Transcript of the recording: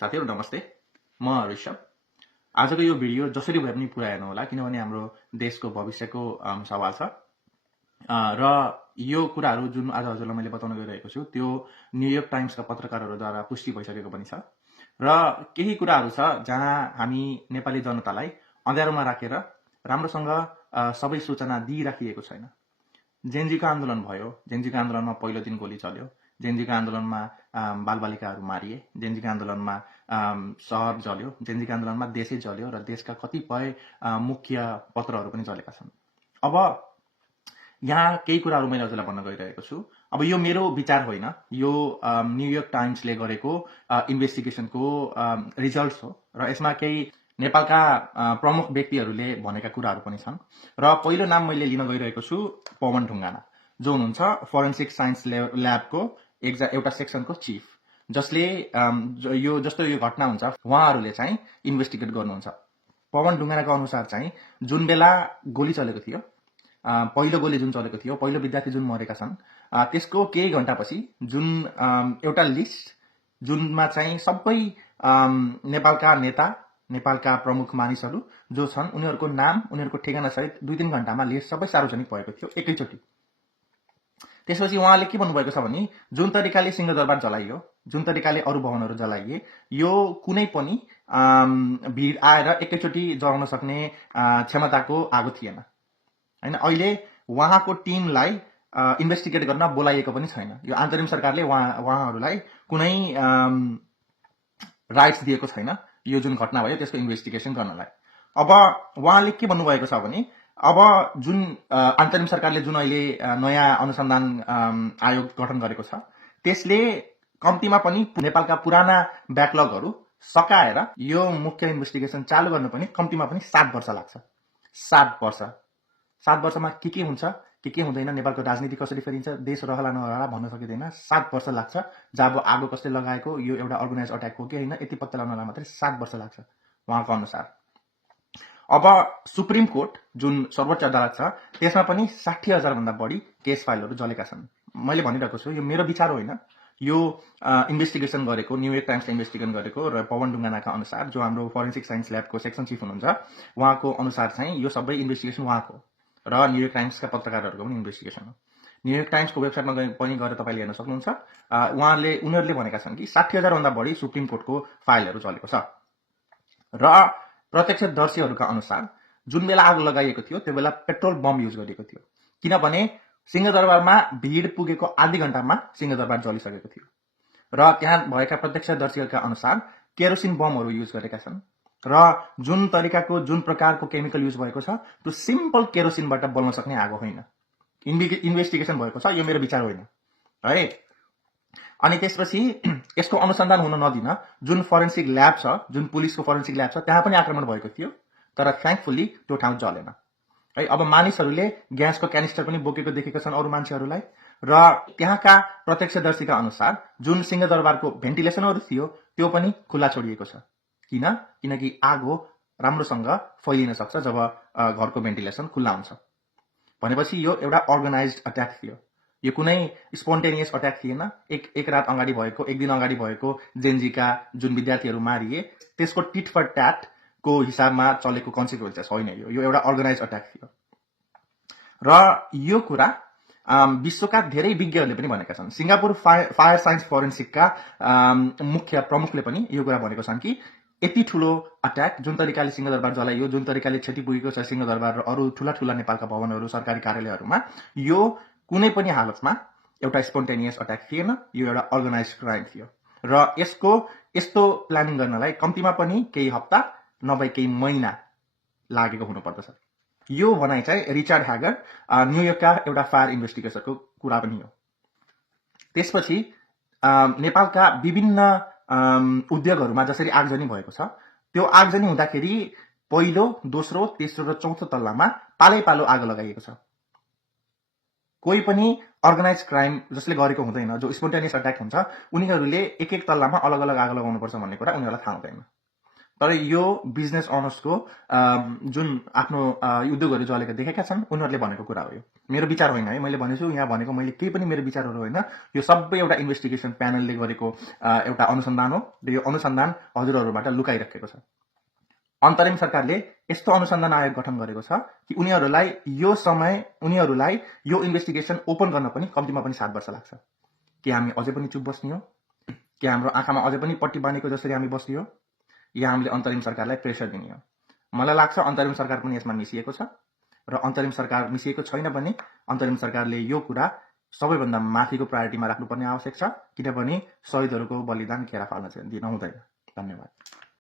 साथीहरु नमस्ते, म ऋषभ। आजको यो भिडियो जसरी भए पनि पुरा हेर्नु होला किनभने हाम्रो देशको भविष्यको सवाल छ। र यो कुराहरू जुन आज हजुरलाई मैले बताउन गइरहेको छु त्यो न्युयोर्क टाइम्सका पत्रकारहरूद्वारा पुष्टि भइसकेको पनि छ। र केही कुराहरू छ जहाँ हामी नेपाली जनतालाई अँध्यारोमा राखेर राम्रोसँग सबै सूचना दिइराखिएको छैन। जेनजीको आन्दोलन भयो, जेनजीको आन्दोलनमा पहिलो दिन गोली चल्यो, जेनजीको आन्दोलनमा बालबालिकाहरू मारिए, जेनजीको आन्दोलनमा शहर जल्यो, जेनजीको आन्दोलनमा देशै जल्यो र देशका कतिपय मुख्य पत्रहरू पनि जलेका छन्। अब यहाँ केही कुराहरू मैले हजुरलाई भन्न गइरहेको छु। अब यो मेरो विचार होइन, यो न्युयोर्क टाइम्सले गरेको इन्भेस्टिगेसनको रिजल्ट्स हो र यसमा केही नेपालका प्रमुख व्यक्तिहरूले भनेका कुराहरू पनि छन्। र पहिलो नाम मैले लिन गइरहेको छु पवन ढुङ्गाना, जो हुनुहुन्छ फोरेन्सिक साइन्स ल्याबको एउटा सेक्सनको चिफ, जसले यो जस्तो यो घटना हुन्छ उहाँहरूले चाहिँ इन्भेस्टिगेट गर्नुहुन्छ। पवन ढुङ्गानाको अनुसार चाहिँ जुन बेला गोली चलेको थियो, पहिलो गोली जुन चलेको थियो, पहिलो विद्यार्थी जुन मरेका छन्, त्यसको केही घण्टापछि जुन एउटा लिस्ट जुनमा चाहिँ सबै नेपालका नेता, नेपालका प्रमुख मानिसहरू जो छन् उनीहरूको नाम, उनीहरूको ठेगाना सहित 2-3 घण्टामा लिस्ट सबै सार्वजनिक भएको थियो एकैचोटि। त्यसपछि उहाँले के भन्नुभएको छ भने जुन तरिकाले सिंहदरबार जलाइयो, जुन तरिकाले अरू भवनहरू जलाइए, यो कुनै पनि भिड आएर एकैचोटि जलाउन सक्ने क्षमताको आगो थिएन हैन। अहिले उहाँको टिमलाई इन्भेस्टिगेट गर्न बोलाइएको पनि छैन। यो अन्तरिम सरकारले उहाँहरूलाई कुनै राइट्स दिएको छैन यो जुन घटना भयो त्यसको इन्भेस्टिगेसन गर्नलाई। अब उहाँले के भन्नुभएको छ भने अब जुन अन्तरिम सरकारले जुन अहिले नयाँ अनुसन्धान आयोग गठन गरेको छ त्यसले कम्तीमा पनि नेपालका पुराना ब्याकलगहरू सकाएर यो मुख्य इन्भेस्टिगेसन चालु गर्न पनि कम्तीमा पनि 7 वर्ष लाग्छ। 7 वर्षमा के हुन्छ, के हुँदैन, नेपालको राजनीति कसरी फेरिन्छ, देश रहला नरहला भन्न सकिँदैन। 7 वर्ष लाग्छ। जब आगो कसले लगाएको, यो एउटा अर्गनाइज अट्याक हो कि होइन, यति पत्ता लगाउनलाई मात्रै 7 वर्ष लाग्छ उहाँको अनुसार। अब सुप्रिम कोर्ट जुन सर्वोच्च अदालत छ त्यसमा पनि 60,000 भन्दा बढी केस फाइलहरू जलेका छन्। मैले भनिरहेको छु यो मेरो विचार होइन, यो इन्भेस्टिगेसन गरेको न्युयोर्क टाइम्सले इन्भेस्टिगेसन गरेको र पवन ढुङ्गानाका अनुसार जो हाम्रो फोरेन्सिक साइन्स ल्याबको सेक्सन चिफ हुनुहुन्छ उहाँको अनुसार चाहिँ यो सबै इन्भेस्टिगेसन उहाँको र न्युयोर्क टाइम्सका पत्रकारहरूको पनि इन्भेस्टिगेसन हो। न्युयोर्क टाइम्सको वेबसाइटमा पनि गएर तपाईँले हेर्न सक्नुहुन्छ। उनीहरूले भनेका छन् कि 60,000 भन्दा बढी सुप्रिम कोर्टको फाइलहरू चलेको छ र प्रत्यक्षदर्शीहरूका अनुसार जुन बेला आगो लगाइएको थियो त्यो बेला पेट्रोल बम युज गरिएको थियो, किनभने सिंहदरबारमा भिड पुगेको आधी घण्टामा सिंहदरबार जलिसकेको थियो र त्यहाँ भएका प्रत्यक्षदर्शीहरूका अनुसार केरोसिन बमहरू युज गरेका छन् र जुन तरिकाको जुन प्रकारको केमिकल युज भएको छ त्यो सिम्पल केरोसिनबाट बल्न सक्ने आगो होइन। इन्भेस्टिगेसन भएको छ, यो मेरो विचार होइन है। अनि त्यसपछि यसको अनुसन्धान हुन नदिन जुन फोरेन्सिक ल्याब छ, जुन पुलिसको फोरेन्सिक ल्याब छ त्यहाँ पनि आक्रमण भएको थियो, तर थ्याङ्कफुली त्यो ठाउँ जलेन है। अब मानिसहरूले ग्यासको क्यानिस्टर पनि बोकेको देखेका छन् अरू मान्छेहरूलाई र त्यहाँका प्रत्यक्षदर्शीका अनुसार जुन सिंहदरबारको भेन्टिलेसनहरू थियो त्यो पनि खुला छोडिएको छ। किनकि आगो राम्रोसँग फैलिन सक्छ जब घरको भेन्टिलेसन खुल्ला हुन्छ। भनेपछि यो एउटा अर्गनाइज्ड अट्याक थियो, यो कुनै स्पोन्टेनियस अट्याक थिएन। एक रात अगाडि भएको, एक दिन अगाडि भएको जेनजीका जुन विद्यार्थीहरू मारिए त्यसको टिट फर ट्याट को हिसाबमा चलेको कन्सिक्वेन्सेस होइन, यो एउटा अर्गनाइज अट्याक थियो। र यो कुरा विश्वका धेरै विज्ञहरूले पनि भनेका छन्। सिङ्गापुर फायर साइन्स फोरेन्सिकका मुख्य प्रमुखले पनि यो कुरा भनेको छन् कि यति ठुलो अट्याक जुन तरिकाले सिंहदरबार जलाइयो, जुन तरिकाले क्षति पुगेको छ सिंहदरबार र अरू ठुला नेपालका भवनहरू, सरकारी कार्यालयहरूमा, यो कुनै पनि हालतमा एउटा स्पोन्टेनियस अट्याक थिएन, यो एउटा अर्गनाइज क्राइम थियो र यस्तो प्लानिङ गर्नलाई कम्तीमा पनि केही हप्ता नभए केही महिना लागेको हुनुपर्दछ। यो भनाइ चाहिँ रिचर्ड ह्यागर न्युयोर्कका एउटा फायर इन्भेस्टिगेटरको कुरा पनि हो। त्यसपछि नेपालका विभिन्न उद्योगहरूमा जसरी आगजनी भएको छ त्यो आगजनी हुँदाखेरि पहिलो, दोस्रो, तेस्रो र चौथो तल्लामा पालैपालो आगो लगाइएको छ। कोही पनि अर्गनाइज क्राइम जसले गरेको हुँदैन, जो स्पोन्टेनियस अट्याक हुन्छ, उनीहरूले एक तल्लामा अलग अलग आगो लगाउनुपर्छ भन्ने कुरा उनीहरूलाई थाहा हुँदैन। तर यो बिजनेस अनर्सको जुन आफ्नो उद्योगहरू जलेका देखेका छन् उनीहरूले भनेको कुरा हो। यो मेरो विचार होइन है, मैले भनेछु यहाँ भनेको मैले केही पनि मेरो विचारहरू होइन, यो सबै एउटा इन्भेस्टिगेसन प्यानलले गरेको एउटा अनुसन्धान हो र यो अनुसन्धान हजुरहरूबाट लुकाइराखेको छ। अन्तरिम सरकारले यस्तो अनुसन्धान आयोग गठन गरेको छ कि उनीहरूलाई यो इन्भेस्टिगेसन ओपन गर्न पनि कम्तीमा पनि 7 वर्ष लाग्छ। के हामी अझै पनि चुप बस्ने हो? के हाम्रो आँखामा अझै पनि पट्टी बाँधेको जसरी हामी बस्ने हो? या हामीले अन्तरिम सरकारलाई प्रेसर दिने हो? मलाई लाग्छ अन्तरिम सरकार पनि यसमा मिसिएको छ र अन्तरिम सरकार मिसिएको छैन भने अन्तरिम सरकारले यो कुरा सबैभन्दा माथिको प्रायोरिटीमा राख्नुपर्ने आवश्यक छ, किनभने शहीदहरूको बलिदान खेर फाल्न दिन हुँदैन। धन्यवाद।